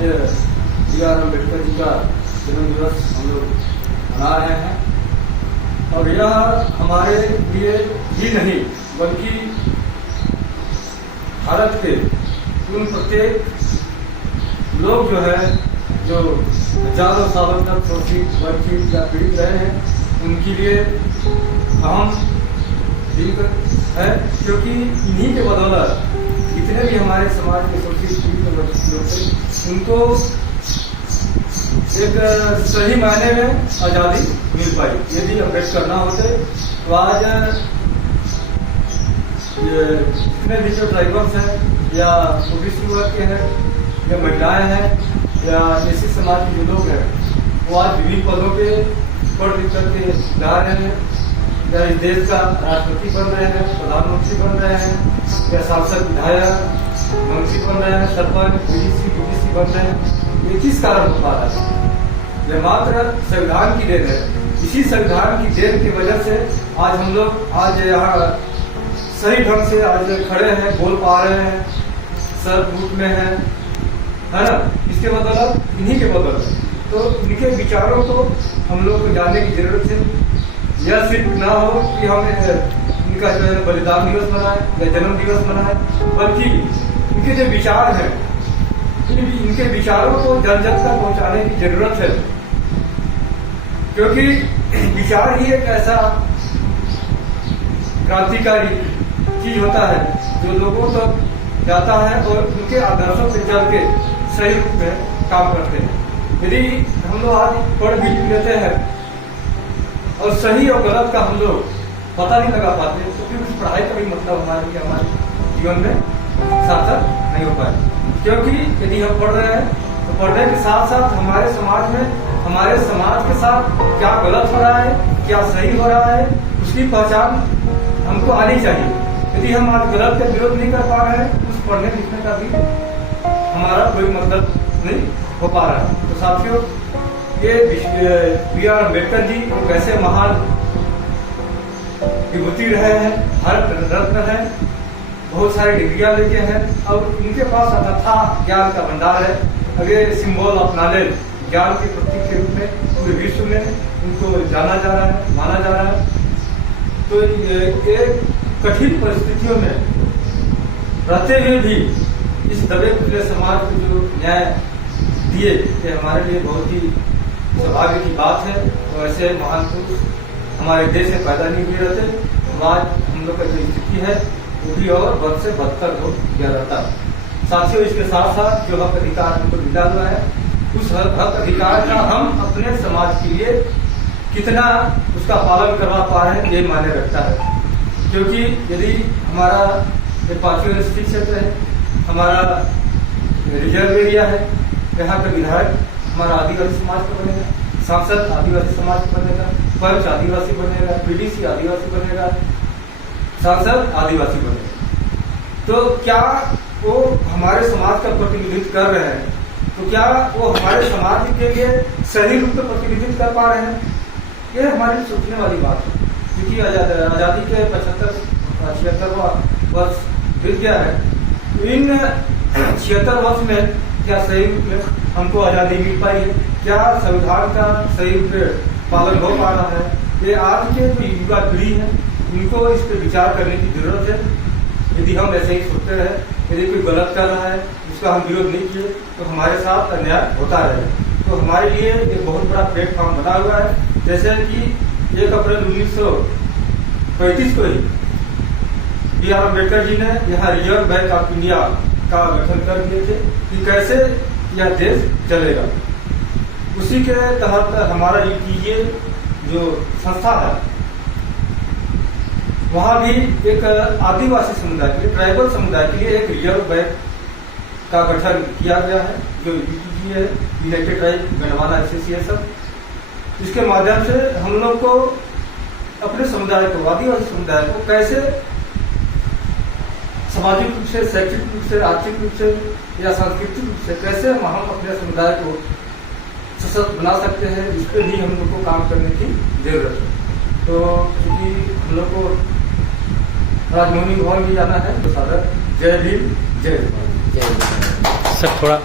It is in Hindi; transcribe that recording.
आज B.R. अम्बेडकर जी का जन्म दिवस हम लोग मना रहे हैं और यह हमारे लिए ही नहीं बल्कि भारत के उन प्रत्येक लोग जो है जो हजारों सालों तक शोषित वंचित या पीड़ित रहे हैं उनके लिए अहम दिन है, क्योंकि इन्हीं के बदौलत जितने भी हमारे समाज के शोषित पीड़ित वंचित लोग थे उनको एक सही मायने में आज़ादी मिल पाई। यदि अम्बेडकर ना होते तो आज जितने भी जो ट्राइबल्स हैं या ओबीसी वर्ग के हैं या महिलाएं हैं या एसी समाज के जो लोग हैं वो आज विभिन्न पदों पे पढ़ लिख करके जा रहे हैं या इस देश का राष्ट्रपति बन रहे हैं, प्रधानमंत्री बन रहे हैं या सांसद विधायक मंत्री बन रहे हैं, सरपंच बीडीसी बन रहे हैं। ये किस कारण हो पा रहा है? यह मात्र संविधान की देन है। इसी संविधान की देन की वजह से आज हम लोग आज यहाँ सही ढंग से आज खड़े हैं, बोल पा रहे हैं, सर ग्रुप में है ना। इसके बदौलत इन्हीं के बदौलत तो इनके विचारों को हम लोग को जानने की जरूरत है। यह सिर्फ ना हो कि हम इनका जो है बलिदान दिवस मनाए या जन्म दिवस मनाए, बल्कि इनके जो विचार हैं इनके विचारों को जन जन तक पहुंचाने की जरूरत है, क्योंकि विचार ही एक ऐसा क्रांतिकारी चीज होता है जो लोगों तक जाता है और उनके आदर्शों पे चल के सही रूप में काम करते हैं। यदि हम लोग आज पढ़ भी लेते हैं और सही और गलत का हम लोग पता नहीं लगा पाते तो फिर उस पढ़ाई का भी मतलब हमारे जीवन में सार्थक नहीं हो पाए। क्योंकि यदि हम पढ़ रहे हैं तो पढ़ने के साथ साथ हमारे समाज में हमारे समाज के साथ क्या गलत हो रहा है, क्या सही हो रहा है, उसकी पहचान हमको आनी चाहिए। यदि हम आज गलत का विरोध नहीं कर पा रहे हैं उस पढ़ने लिखने का भी हमारा कोई मतलब नहीं हो पा रहा है। तो साथियों, ये B.R. अम्बेडकर जी कैसे महान विभूति रहे हैं, भारत रत्न है, बहुत सारी डिग्रियां लेके हैं और उनके पास अथाह ज्ञान का भंडार है। अगर सिंबल ऑफ नॉलेज ज्ञान के प्रतीक के रूप में पूरे विश्व में उनको जाना जा रहा है, माना जा रहा है। तो एक कठिन परिस्थितियों में रहते हुए भी इस दबे कुचले समाज को जो न्याय दिए ये हमारे लिए बहुत ही सौभाग्य की बात है। और ऐसे महान पुरुष हमारे देश में पैदा नहीं हुए रहते तो आज हम लोग का जो स्थिति है वो भी और बद से बदतर हो गया रहता है। साथियों, इसके साथ साथ जो हक अधिकार हमको मिला हुआ है उस हक अधिकार का हम अपने समाज के लिए कितना उसका पालन करवा पा रहे हैं ये मायने रखता है। क्योंकि यदि हमारा ये 5वीं रिस्ट्रिक्ट क्षेत्र है, हमारा रिजर्व एरिया है, यहाँ का विधायक हमारा आदिवासी समाज का बनेगा, सांसद आदिवासी समाज का बनेगा, पंच आदिवासी बनेगा, बीडीसी आदिवासी बनेगा, सांसद आदिवासी बनेगा। तो क्या वो हमारे समाज का प्रतिनिधित्व कर रहे हैं? तो क्या वो हमारे समाज के लिए सही रूप में प्रतिनिधित्व कर पा रहे हैं? ये हमारी सोचने वाली बात है। क्योंकि आजादी के 76वां वर्ष बीत गया है, तो इन 76 वर्ष में क्या सही रूप में हमको आजादी मिल पाई है? क्या संविधान का सही रूप में पालन हो पा रहा है? ये आज के जो युवा पीढ़ी है इनको इस पर विचार करने की जरूरत है। यदि हम ऐसे ही सोचते रहे, यदि कोई गलत कर रहा है उसका हम विरोध नहीं किए तो हमारे साथ अन्याय होता रहेगा। तो हमारे लिए एक बहुत बड़ा प्लेटफॉर्म बना हुआ है। जैसे कि 1 अप्रैल 1935 को ही B.R. अम्बेडकर जी ने यहाँ रिजर्व बैंक ऑफ इंडिया का गठन कर दिए थे कि कैसे यह देश चलेगा। उसी के तहत हमारा ये जो संस्था है वहाँ भी एक आदिवासी समुदाय के लिए, ट्राइबल समुदाय के लिए एक रिजर्व बैंक का गठन किया गया है जो UTG है, यूनाइटेड ट्राइब गणवाना एसोसिएशन। इसके माध्यम से हम लोग को अपने समुदाय को, आदिवासी समुदाय को कैसे सामाजिक रूप से, शैक्षिक रूप से, आर्थिक रूप से या सांस्कृतिक रूप से कैसे हम अपने समुदाय को सशक्त बना सकते हैं, इस पर भी हम लोग को काम करने की जरूरत है। तो क्योंकि हम लोग को राजमोहनी भवन भी जाना है तो सादर जय भीम, जय सर थोड़ा